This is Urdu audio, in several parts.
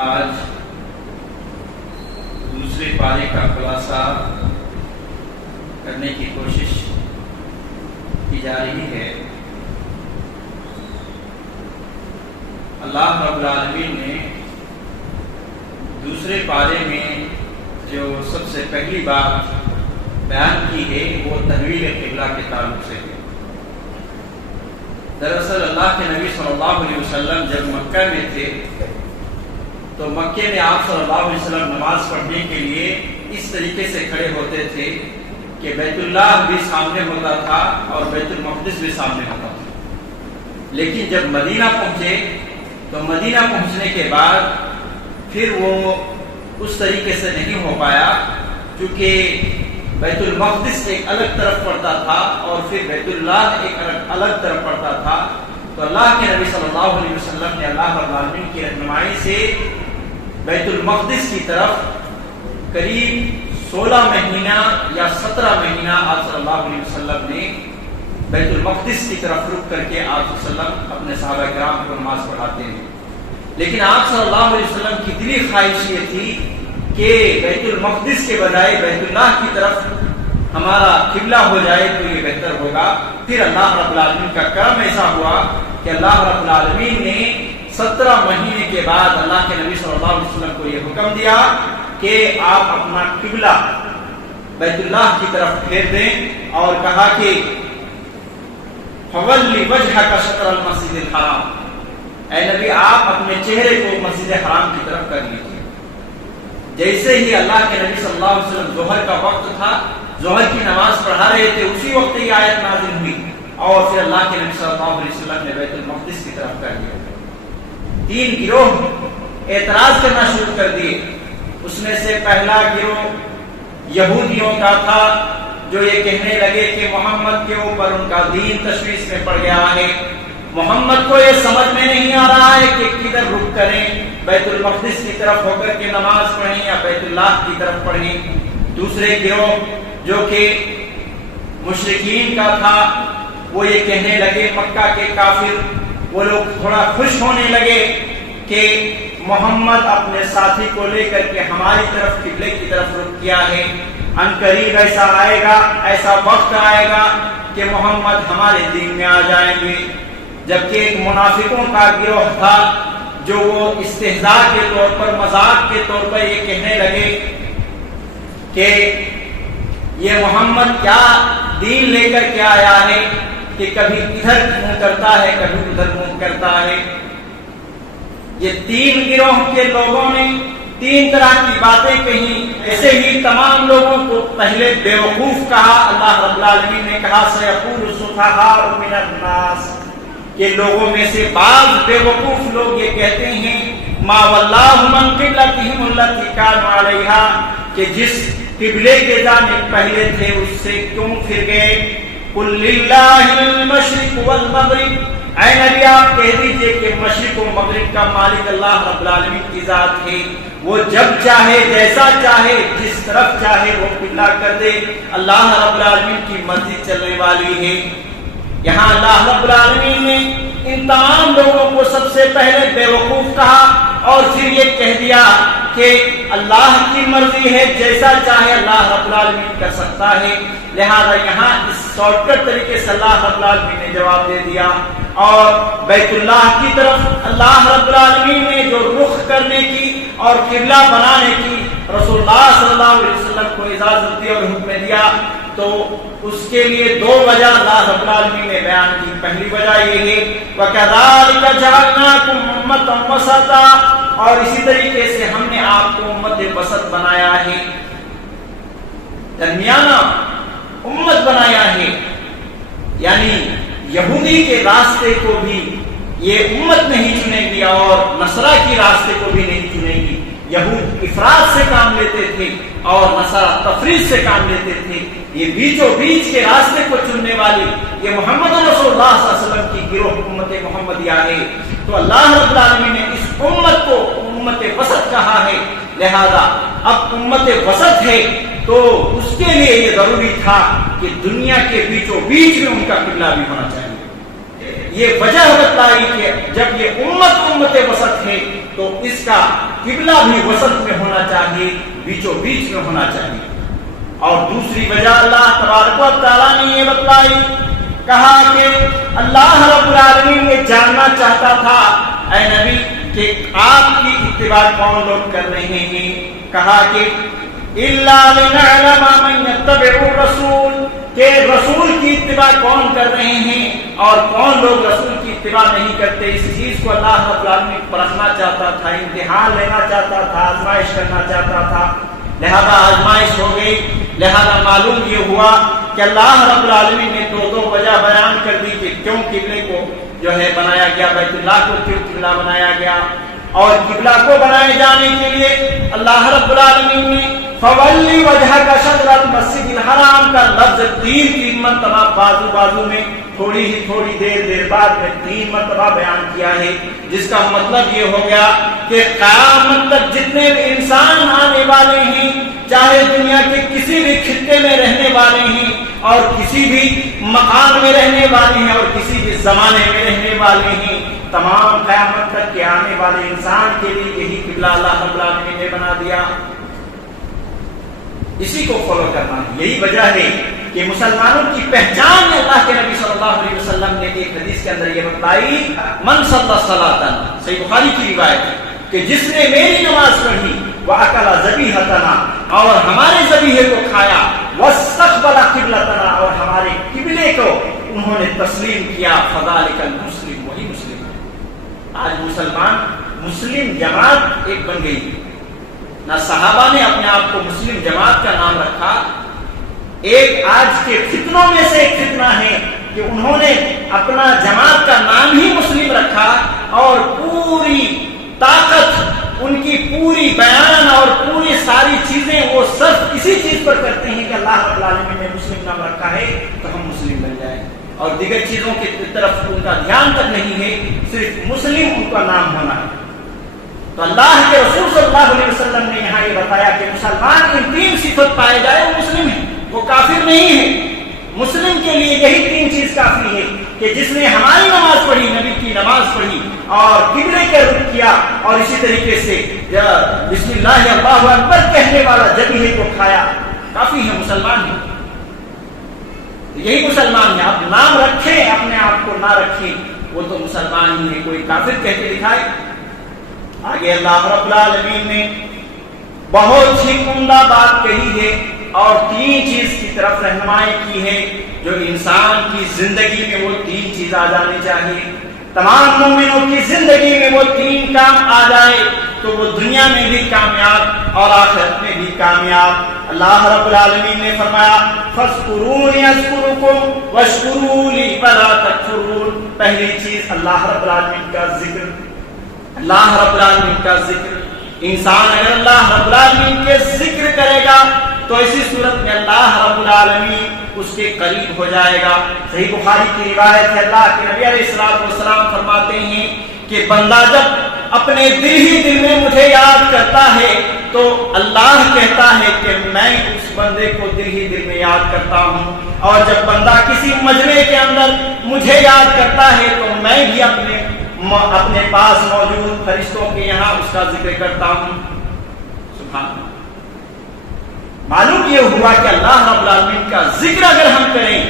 آج دوسرے پارے کا خلاصہ کرنے کی کوشش کی جا رہی ہے۔ اللہ رب العالمین نے دوسرے پارے میں جو سب سے پہلی بات بیان کی ہے وہ تحویل قبلہ کے تعلق سے ہے۔ دراصل اللہ کے نبی صلی اللہ علیہ وسلم جب مکہ میں تھے تو مکے میں آپ صلی اللہ علیہ وسلم نماز پڑھنے کے لیے اس طریقے سے کھڑے ہوتے تھے کہ بیت اللہ بھی سامنے ہوتا تھا اور بیت المقدس بھی سامنے ہوتا تھا۔ لیکن جب مدینہ پہنچے تو مدینہ پہنچنے کے بعد پھر وہ اس طریقے سے نہیں ہو پایا، کیونکہ بیت المقدس ایک الگ طرف پڑتا تھا اور پھر بیت اللہ ایک الگ طرف پڑتا تھا۔ تو اللہ کے نبی صلی اللہ علیہ وسلم نے اللہ رب العالمین کی رہنمائی سے بیت المقدس کی طرف قریب 16 مہینہ یا 17 مہینہ آپ صلی اللہ علیہ وسلم نے بیت المقدس کی طرف رک کر کے آپ صلی اللہ علیہ وسلم اپنے صحابہ کرام کو نماز پڑھاتے ہیں۔ لیکن آپ صلی اللہ علیہ وسلم کی دلی خواہش یہ تھی کہ بیت المقدس کے بجائے بیت اللہ کی طرف ہمارا قبلہ ہو جائے تو یہ بہتر ہوگا۔ پھر اللہ رب العالمین کا کرم ایسا ہوا کہ اللہ رب العالمین نے 17 مہینے کے بعد اللہ کے نبی صلی اللہ علیہ وسلم کو یہ حکم دیا کہ آپ اپنا قبلہ بیت اللہ کی طرف پھیر دیں اور کہا کہ فَوَلِّ وَجْهَكَ شَطْرَ الْمَسْجِدِ الْحَرَامِ، اے نبی آپ اپنے چہرے کو مسجد حرام کی طرف کر لیجیے۔ جیسے ہی اللہ کے نبی صلی اللہ علیہ وسلم ظہر کا وقت تھا، ظہر کی نماز پڑھا رہے تھے، اسی وقت یہ آیت نازل ہوئی اور پھر اللہ کے نبی صلی اللہ علیہ وسلم نے بیت المقدس کی طرف کر دیا۔ 3 گروہ اعتراض کرنا شروع کر دیے۔ اس میں سے پہلا گروہ یہودیوں کا تھا جو یہ کہنے لگے کہ محمد کے اوپر ان کا دین تشویش میں پڑ گیا ہے، محمد کو یہ سمجھ میں نہیں آ رہا ہے کہ کدھر رک کریں، بیت المقدس کی طرف ہو کر کے نماز پڑھیں یا بیت اللہ کی طرف پڑھیں۔ دوسرے گروہ جو کہ مشرکین کا تھا وہ یہ کہنے لگے، مکہ کے کافر وہ لوگ تھوڑا خوش ہونے لگے کہ محمد اپنے ساتھی کو لے کر کے ہماری طرف قبلے کی طرف رخ کیا ہے، ان قریب ایسا آئے گا، ایسا وقت آئے گا کہ محمد ہمارے دین میں آ جائیں گے۔ جبکہ ایک منافقوں کا گروہ تھا جو وہ استہزاء کے طور پر، مذاق کے طور پر یہ کہنے لگے کہ یہ محمد کیا دین لے کر کے آیا ہے کہ کبھی ادھر منہ کرتا ہے کبھی ادھر منہ کرتا ہے۔ یہ 3 گروہ کے لوگوں نے 3 طرح کی باتیں کہیں۔ ایسے ہی تمام لوگوں کو پہلے بیوقوف کہا۔ اللہ رب العالمین نے کہا سَيَقُولُ السُّفَهَاءُ مِنَ النَّاسِ، کہ لوگوں میں سے بعض بیوقوف لوگ یہ کہتے ہیں مَا وَلَّاهُمْ عَنْ قِبْلَتِهِمُ الَّتِي كَانُوا عَلَيْهَا، کہ جس قبلے کے جانب پہلے تھے اس سے کیوں پھر گئے۔ قُلْ لِلَّهِ الْمَشْرِقُ وَالْمَغْرِبُ، اے نبی آپ کہہ دیجئے کہ مشرق و مغرب کا مالک اللہ رب العالمین کی ذات ہے، وہ جب چاہے جیسا چاہے جس طرف چاہے وہ قبلہ کر دے، اللہ رب العالمین کی مرضی چلنے والی ہے۔ یہاں اللہ رب العالمین نے ان تمام لوگوں کو سب سے پہلے بیوقوف کہا اور پھر یہ کہہ دیا کہ اللہ کی مرضی ہے، جیسا چاہے اللہ رب العالمین کر سکتا ہے۔ لہذا یہاں اس شارٹ کٹ طریقے سے اللہ رب العالمین نے جواب دے دیا اور بیت اللہ کی طرف اللہ رب العالمین نے جو رخ کرنے کی اور قبلہ بنانے کی رسول اللہ صلی اللہ علیہ وسلم کو اجازت دی اور حکم دیا، تو اس کے لیے 2 وجہ اللہ رب العالمین نے بیان کی۔ پہلی وجہ یہ ہے وَكَذَلِكَ جَعَلْنَاكُمْ أُمَّةً وَسَطًا، اور اسی طریقے سے ہم نے آپ کو امت وسط بنایا ہے، درمیانہ امت بنایا ہے۔ یعنی یہودی کے راستے کو بھی یہ امت نہیں چنے گی اور نصرہ کی راستے کو بھی نہیں چنے گی۔ یہود افراد سے کام لیتے تھے اور نصارہ تفریق سے کام لیتے تھے۔ یہ بیچوں بیچ کے راستے کو چننے والی یہ محمد رسول اللہ صلی اللہ علیہ وسلم کی گروہ امت محمدیہ ہے۔ تو اللہ رب العالمین نے اس امت کو امت وسط کہا ہے، لہذا اب امت وسط ہے تو اس کے لیے یہ ضروری تھا کہ دنیا کے بیچوں بیچ میں ان کا قبلہ بھی ہونا چاہیے۔ یہ وجہ بتائی کہ جب یہ امت وسط ہے تو اس کا قبلہ بھی وسط میں ہونا چاہیے، بیچوں بیچ میں ہونا چاہیے۔ اور دوسری وجہ اللہ تبارک و تعالیٰ نے یہ بتلائی، کہا کہ اللہ رب العالمین یہ جاننا چاہتا تھا اے نبی کہ آپ کی اتباع کون لوگ کر رہے ہیں۔ کہا کہ الا لنعلم من يتبع الرسول، کہ رسول کی اتباع کون کر رہے ہیں اور کون لوگ رسول کی اتباع نہیں کرتے۔ اس چیز کو اللہ رب العالمین پرکھنا چاہتا تھا، امتحان لینا چاہتا تھا، آزمائش کرنا چاہتا تھا۔ لہذا آزمائش ہو گئی، لہذا معلوم یہ ہوا کہ اللہ رب العالمین نے دو وجہ بیان کر دی کہ کیوں قبلے کو جو ہے بنایا گیا، بیت اللہ کو کیوں قبلہ بنایا گیا۔ اور قبلہ کو بنائے جانے کے لیے اللہ رب العالمین نے فولی وجہ کا شطر المسجد الحرام کا لفظ 3 مرتبہ بازو میں تھوڑی دیر بعد میں 3 مرتبہ بیان کیا ہے، جس کا مطلب یہ ہو گیا کہ قیامت تک جتنے انسان آنے والے ہیں، چاہے دنیا کے کسی بھی خطے میں رہنے والے ہیں اور کسی بھی مکان میں رہنے والے ہیں اور کسی بھی زمانے میں رہنے والے ہیں، تمام قیامت تک کے آنے والے انسان کے لیے یہی قبلہ اللہ رب العالمین نے بنا دیا۔ اسی کو فالو کرنا ہے۔ یہی وجہ ہے کہ مسلمانوں کی پہچان میں اللہ کے نبی صلی اللہ علیہ وسلم نے ایک حدیث کے اندر یہ بتلائی، من صلی صلاۃ، صحیح بخاری کی روایت ہے کہ جس نے میری نماز پڑھی وَأَكَلَ ذَبِيحَتَنَا، اور ہمارے ذبیحے کو کھایا، وَاسْتَقْبَلَ قِبْلَتَنَا، اور ہمارے قبلے کو انہوں نے تسلیم کیا، فَذَلِكَ الْمُسْلِمُ، وہی مسلم ہے۔ آج مسلم جماعت ایک بن گئی، نہ صحابہ نے اپنے آپ کو مسلم جماعت کا نام رکھا۔ ایک آج کے فتنوں میں سے ایک فتنہ ہے کہ انہوں نے اپنا جماعت کا نام ہی مسلم رکھا اور پوری طاقت ان کی پوری بیان اور پوری ساری چیزیں وہ صرف اسی چیز پر کرتے ہیں کہ اللہ رب العالمین نے مسلم نام رکھا ہے تو ہم مسلم بن جائیں، اور دیگر چیزوں کی طرف ان کا دھیان تک نہیں ہے، صرف مسلم ان کا نام ہونا ہے۔ تو اللہ کے رسول صلی اللہ علیہ وسلم نے یہاں یہ بتایا کہ مسلمان ان 3 صفت پائے جائے وہ مسلم ہے، وہ کافر نہیں ہے۔ مسلم کے لیے یہی 3 چیز کافی ہے کہ جس نے ہماری نماز پڑھی، نبی کی نماز پڑھی اور قبلے کا رخ کیا، اور اسی طریقے سے بسم اللہ اللہ اکبر کہنے والا ذبیحے کو کھایا، کافی ہے، مسلمان ہے۔ یہی مسلمان ہے۔ آپ نام رکھیں اپنے آپ کو نہ رکھیں، وہ تو مسلمان ہی ہے، کوئی کافر کہہ کے دکھائے۔ آگے اللہ رب العالمین نے بہت ہی عمدہ بات کہی ہے اور 3 چیز کی طرف رہنمائی کی ہے جو انسان کی زندگی میں وہ 3 چیز آ جانی چاہیے۔ تمام مومنوں کی زندگی میں وہ 3 کام آ جائے تو وہ دنیا میں بھی کامیاب اور آخرت میں بھی کامیاب۔ اللہ رب العالمین نے فرمایا فَاذْكُرُونِي أَذْكُرُكُمْ وَاشْكُرُوا لِي وَلَا تَكْفُرُونَ۔ پہلی چیز اللہ رب العالمین کا ذکر، اللہ رب العالمین کا ذکر۔ انسان اگر اللہ رب العالمین کے ذکر کرے گا تو اسی صورت میں اللہ رب العالمین اس کے قریب ہو جائے گا۔ صحیح بخاری کی روایت ہے، اللہ کے نبی علیہ السلام فرماتے ہیں کہ بندہ جب اپنے دل ہی دل میں مجھے یاد کرتا ہے تو اللہ کہتا ہے کہ میں اس بندے کو دل ہی دل میں یاد کرتا ہوں، اور جب بندہ کسی مجمع کے اندر مجھے یاد کرتا ہے تو میں بھی اپنے پاس موجود فرشتوں کے یہاں اس کا ذکر کرتا ہوں۔ سبحان اللہ۔ معلوم یہ ہوا کہ اللہ رب العالمین کا ذکر اگر ہم کریں،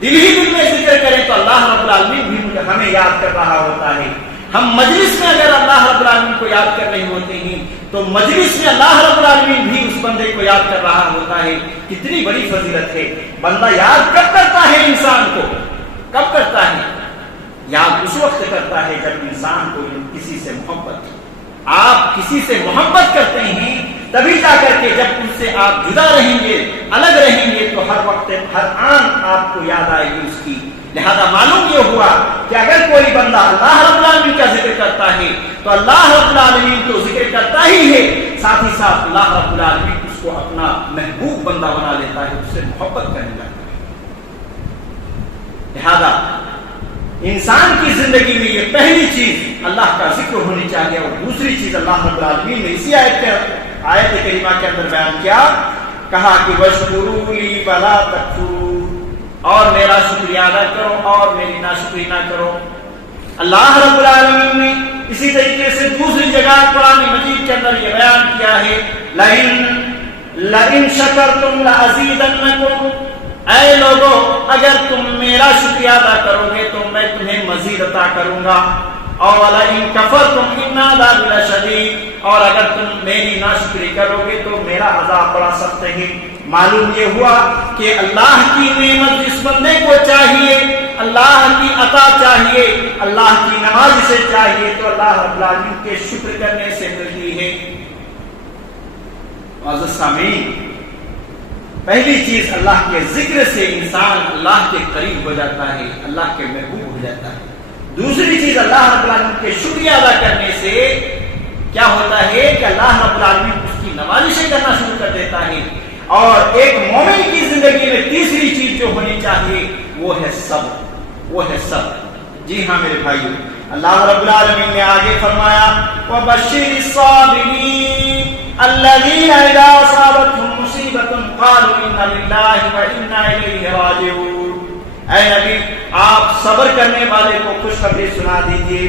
دل ہی دل میں ذکر کریں تو اللہ رب العالمین بھی ہمیں یاد کر رہا ہوتا ہے۔ ہم مجلس میں اگر اللہ رب العالمین کو یاد کر رہے ہوتے ہیں تو مجلس میں اللہ رب العالمین بھی اس بندے کو یاد کر رہا ہوتا ہے۔ کتنی بڑی فضیلت ہے۔ بندہ یاد کب کرتا ہے انسان کو؟ کب کرتا ہے؟ یاد اس وقت کرتا ہے جب انسان کو کسی سے محبت، آپ کسی سے محبت کرتے ہیں تبھی جا کر کے جب ان سے آپ جدا رہیں گے، الگ رہیں گے تو ہر وقت ہر آن آپ کو یاد آئے گی اس کی۔ لہذا معلوم یہ ہوا کہ اگر کوئی بندہ اللہ رب العالمین کا ذکر کرتا ہے تو اللہ رب العالمین تو ذکر کرتا ہی ہے، ساتھ ہی ساتھ اللہ رب العالمین اس کو اپنا محبوب بندہ بنا لیتا ہے، اس سے محبت کرنے لگتا ہے۔ لہذا انسان کی زندگی میں یہ پہلی چیز اللہ کا ذکر ہونی چاہیے، اور دوسری چیز اللہ رب العالمین نے اسی آیت کریمہ کے اندر بیان کیا، کہا کہ وَاشْكُرُوا لِي وَلَا تَكْفُرُوا، اور میرا شکریہ ادا کرو اور میری ناشکری نہ کرو۔ اللہ رب العالمین نے اسی طریقے سے دوسری جگہ قرآن مجید کے بیان کیا ہے لئن شکرتم لازیدنکم، اے لوگو اگر تم میرا شکریہ ادا کرو گے تو میں تمہیں مزید عطا کروں گا، اور لئن کفرتم ان عذابی لشدید، اور اگر تم میری ناشکری کرو گے تو میرا عذاب بڑا سخت ہے۔ معلوم یہ ہوا کہ اللہ کی نعمت جس بندے کو چاہیے، اللہ کی عطا چاہیے، اللہ کی نواز سے چاہیے تو اللہ رب العالمین کے شکر کرنے سے ملتی ہے۔ معزز سامعین، پہلی چیز اللہ کے ذکر سے انسان اللہ کے قریب ہو جاتا ہے، اللہ کے محبوب ہو جاتا ہے۔ دوسری چیز اللہ رب العالمین کے شکریہ ادا کرنے سے کیا ہوتا ہے کہ اللہ رب العالمین اس کی نوازشیں کرنا شروع کر دیتا ہے۔ اور ایک مومن کی زندگی میں تیسری چیز جو ہونی چاہیے وہ ہے صبر، وہ ہے صبر۔ جی ہاں میرے بھائیو، اللہ رب العالمین نے آگے فرمایا وَبَشِّرِ الصَّابِرِينَ الَّذِينَ إِذَا أَصَابَتْهُم مُّصِيبَةٌ قَالُوا إِنَّا لِلَّهِ وَإِنَّا إِلَيْهِ رَاجِعُونَ۔ اے نبی، آپ صبر کرنے والے کو خوشخبری سنا دیجئے۔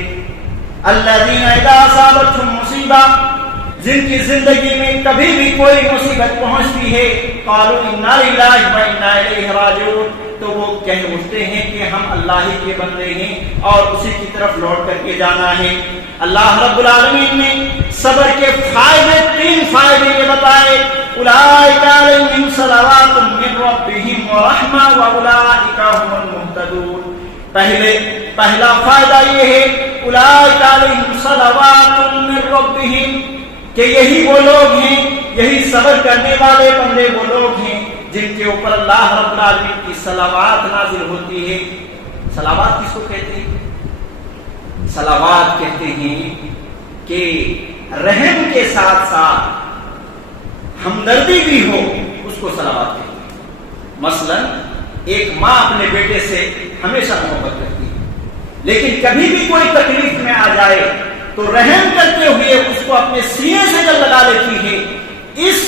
الَّذِينَ إِذَا أَصَابَتْهُم مُّصِيبَةٌ، جن کی زندگی میں کبھی بھی کوئی مصیبت پہنچتی ہے، قالوا انا للہ وانا الیہ راجعون، تو وہ کہہ اٹھتے ہیں کہ ہم اللہ ہی کے بندے ہیں اور اسی کی طرف لوٹ کر کے جانا ہے۔ اللہ رب العالمین نے صبر کے فائدے، 3 فائدے یہ بتائے، اولئک علیہم صلوات من ربہم ورحمہ واولئک هم المہتدون۔ پہلا فائدہ یہ ہے اولئک علیہم صلوات من ربہم، کہ یہی وہ لوگ ہیں، یہی صبر کرنے والے بندے وہ لوگ ہیں جن کے اوپر اللہ رب العالمین کی صلوات نازل ہوتی ہے۔ صلوات کس کو کہتے ہیں؟ صلوات کہتے ہیں کہ رحم کے ساتھ ساتھ ہمدردی بھی ہو، اس کو صلوات کہتے ہیں۔ مثلا ایک ماں اپنے بیٹے سے ہمیشہ محبت کرتی ہے، لیکن کبھی بھی کوئی تکلیف میں آ جائے تو رحم کرتے ہوئے اس کو اپنے سینے سے جب لگا لیتی ہے، اس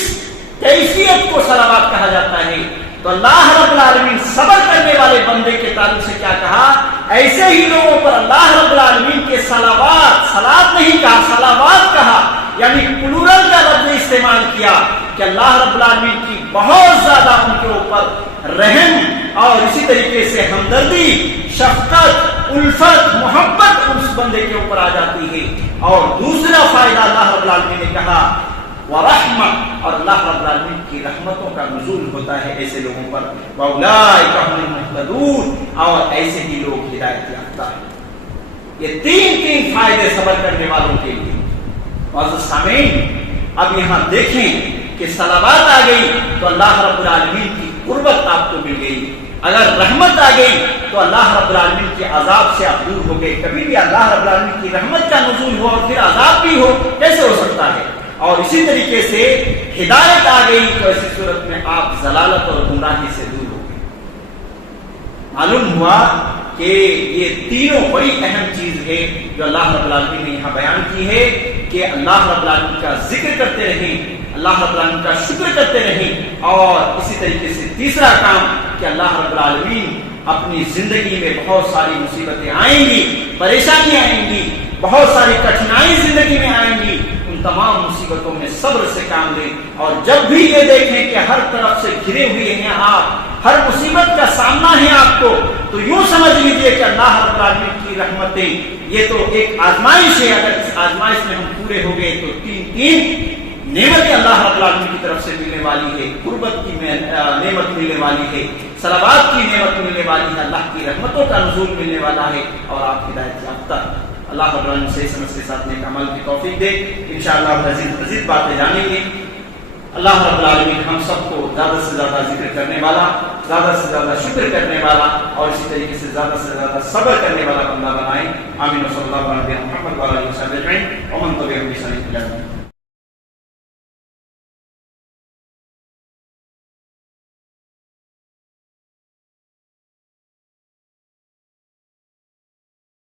کیفیت کو صلوات کہا جاتا ہے۔ تو اللہ رب العالمین صبر کرنے والے بندے کے تعلق سے کیا کہا؟ ایسے ہی لوگوں پر اللہ رب العالمین کے صلوات، صلات نہیں کہا، صلوات کہا، یعنی پلورل کا لفظ استعمال کیا کہ اللہ رب العالمین کی بہت زیادہ ان کے اوپر رحم اور اسی طریقے سے ہمدردی، شفقت، الفت، محبت اس بندے کے اوپر آ جاتی ہے۔ اور دوسرا فائدہ اللہ رب العالمین نے کہا ورحمہ، اور اللہ رب العالمین کی رحمتوں کا نزول ہوتا ہے ایسے لوگوں پر، واولئک هم المہتدون، اور ایسے ہی لوگ ہدایت یافتہ ہیں۔ یہ 3 فائدے صبر کرنے والوں کے لیے۔ معزز سامعین، اب یہاں دیکھیں کہ صلوات آ گئی تو اللہ رب العالمین کی قربت آپ کو مل گئی، اگر رحمت آ گئی تو اللہ رب العالمین کے عذاب سے آپ دور ہو گئے۔ کبھی بھی اللہ رب العالمین کی رحمت کا نزول ہو اور پھر عذاب بھی ہو، کیسے ہو سکتا ہے؟ اور اسی طریقے سے ہدایت آ گئی تو ایسی صورت میں آپ ضلالت اور گمراہی سے دور ہو گئے۔ معلوم ہوا کہ یہ تینوں بڑی اہم چیز ہے جو اللہ رب العالمین نے یہاں بیان کی ہے کہ اللہ رب العالمین کا ذکر کرتے رہیں، اللہ رب العالمین کا شکر کرتے رہیں، اور اسی طریقے سے تیسرا کام کہ اللہ رب العالمین اپنی زندگی میں بہت ساری مصیبتیں آئیں گی، پریشانیاں آئیں گی، بہت ساری کٹھنائی زندگی میں آئیں گی، ان تمام مصیبتوں میں صبر سے کام لیں۔ اور جب بھی یہ دیکھیں کہ ہر طرف سے گھرے ہوئے ہیں آپ، ہر مصیبت کا سامنا ہے آپ کو، تو یوں سمجھ لیجئے کہ اللہ رب العالمین کی رحمتیں یہ تو ایک آزمائش ہے، اگر اس آزمائش میں ہم پورے ہو گئے تو 3 نعمتیں اللہ رب العالمین کی طرف سے ملنے والی ہے۔ قربت کی نعمت ملنے والی ہے، صلوات کی نعمت ملنے والی ہے، اللہ کی رحمتوں کا نزول ملنے والا ہے، اور آپ ہدایت یافتہ۔ اللہ رب العالمین صحیح سمجھ کے ساتھ نیک عمل کی توفیق دے۔ انشاءاللہ مزید باتیں جانیں گے۔ اللہ رب العالمین ہم سب کو زیادہ سے زیادہ ذکر کرنے والا، زیادہ سے زیادہ شکر کرنے والا، اور اسی طریقے سے زیادہ صبر کرنے والا بندہ بنائے۔ آمین و صلی اللہ علیہ محمد وعلی آلہ وصحبہ اجمعین ومن تبعهم بإحسان إلى يوم الدين۔